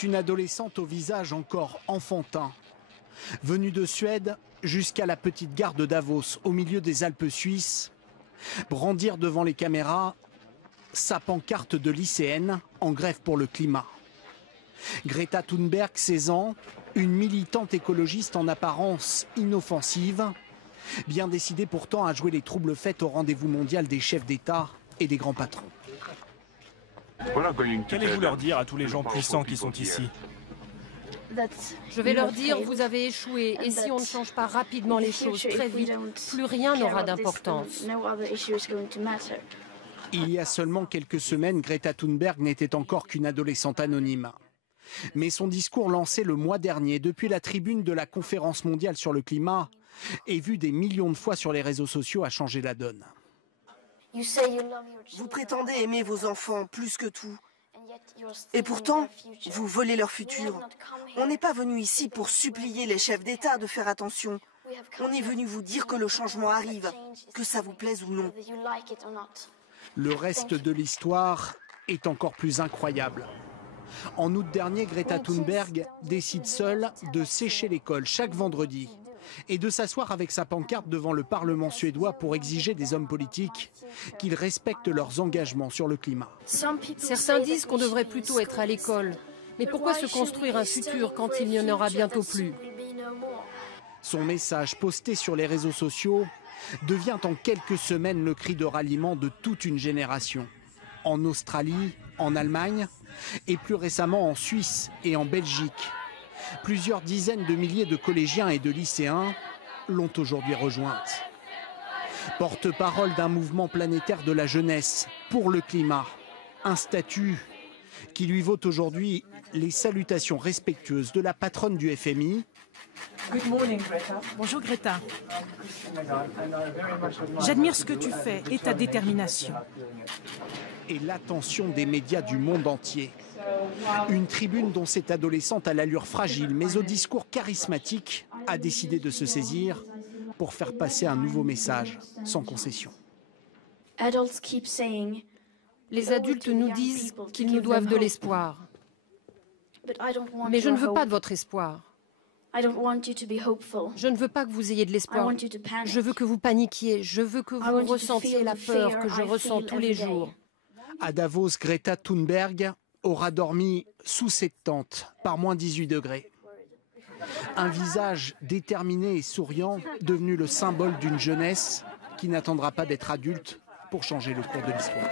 C'est une adolescente au visage encore enfantin. Venue de Suède jusqu'à la petite gare de Davos, au milieu des Alpes suisses, brandir devant les caméras sa pancarte de lycéenne en grève pour le climat. Greta Thunberg, 16 ans, une militante écologiste en apparence inoffensive, bien décidée pourtant à jouer les troubles faits au rendez-vous mondial des chefs d'État et des grands patrons. Qu'allez-vous leur dire à tous les gens puissants qui sont ici? Je vais leur dire, vous avez échoué, et si on ne change pas rapidement les choses très vite, plus rien n'aura d'importance. Il y a seulement quelques semaines, Greta Thunberg n'était encore qu'une adolescente anonyme. Mais son discours lancé le mois dernier depuis la tribune de la conférence mondiale sur le climat et vu des millions de fois sur les réseaux sociaux a changé la donne. Vous prétendez aimer vos enfants plus que tout. Et pourtant, vous volez leur futur. On n'est pas venu ici pour supplier les chefs d'État de faire attention. On est venu vous dire que le changement arrive, que ça vous plaise ou non. Le reste de l'histoire est encore plus incroyable. En août dernier, Greta Thunberg décide seule de sécher l'école chaque vendredi et de s'asseoir avec sa pancarte devant le Parlement suédois pour exiger des hommes politiques qu'ils respectent leurs engagements sur le climat. Certains disent qu'on devrait plutôt être à l'école. Mais pourquoi se construire un futur quand il n'y en aura bientôt plus? Son message posté sur les réseaux sociaux devient en quelques semaines le cri de ralliement de toute une génération. En Australie, en Allemagne et plus récemment en Suisse et en Belgique. Plusieurs dizaines de milliers de collégiens et de lycéens l'ont aujourd'hui rejointe. Porte-parole d'un mouvement planétaire de la jeunesse pour le climat, un statut qui lui vaut aujourd'hui les salutations respectueuses de la patronne du FMI. Bonjour Greta. J'admire ce que tu fais et ta détermination. Et l'attention des médias du monde entier. Une tribune dont cette adolescente à l'allure fragile, mais au discours charismatique, a décidé de se saisir pour faire passer un nouveau message, sans concession. Les adultes nous disent qu'ils nous doivent de l'espoir. Mais je ne veux pas de votre espoir. Je ne veux pas que vous ayez de l'espoir. Je veux que vous paniquiez. Je veux que vous ressentiez la peur que je ressens tous les jours. À Davos, Greta Thunberg aura dormi sous cette tente par moins 18 degrés. Un visage déterminé et souriant, devenu le symbole d'une jeunesse qui n'attendra pas d'être adulte pour changer le cours de l'histoire.